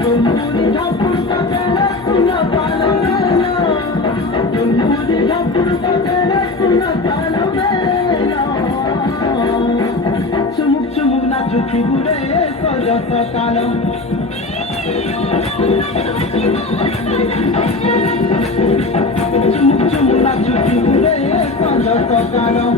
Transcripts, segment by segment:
తుమ్ముది ఢప్పుడు కట్టేస్తున్న కాలం వేళ తుమ్ముది ఢప్పుడు కట్టేస్తున్న కాలం వేళ చుముక్ చుముక్ నాచుకి గురే సరస కాలం చుముక్ చుముక్ నాచుకి గురే సరస కాలం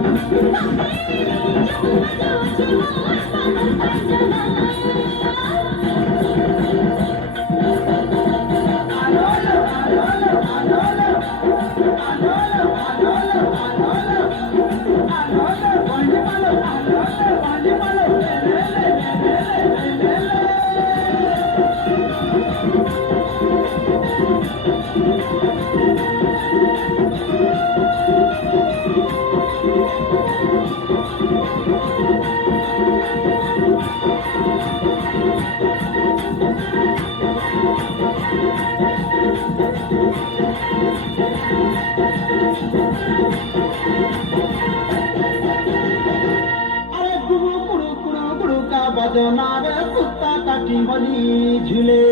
बजनारे सुता काटी बनी झूले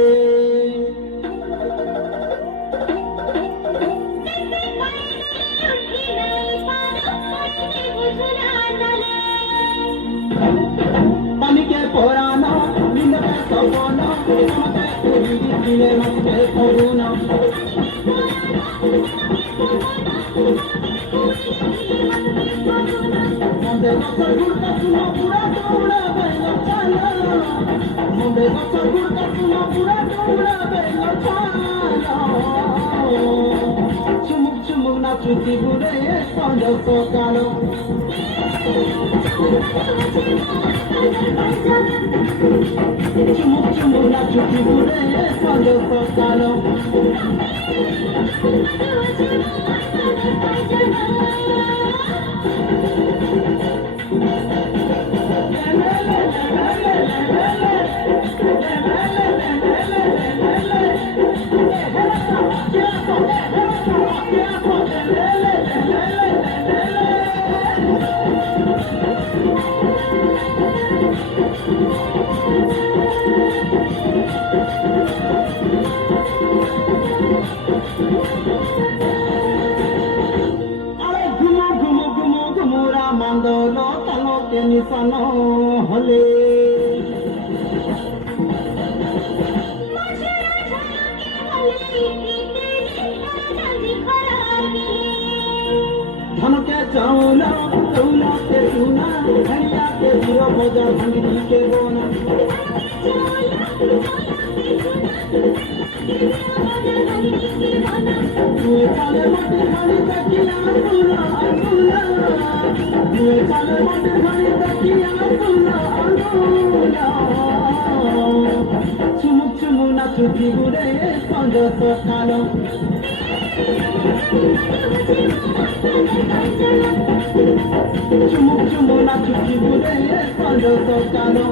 पानी के पुराना नींद के सपना नमके तेरी दिले नमके करुणा मुंडे का गुड़का सुना पूरा टोड़ा बेला चाला मुंडे का गुड़का सुना पूरा टोड़ा बेला चाला चुमुक चुमुक नाचुती बुरे सांझ सकालो चुमुक चुमुक नाचुती बुरे सांझ सकालो mandolo talo teni sano hole धन के चौला चौला के सुना हरिया के जीरो बजा भंगरी के गोना तू चले मत खाली तकिया सुना सुना तू चले मत खाली तकिया सुना सुना चुमुक चुमुक नाचुती गुरे सांझ सकालो चुमुक चुमुक नाचुती गुरे सांझ सकालो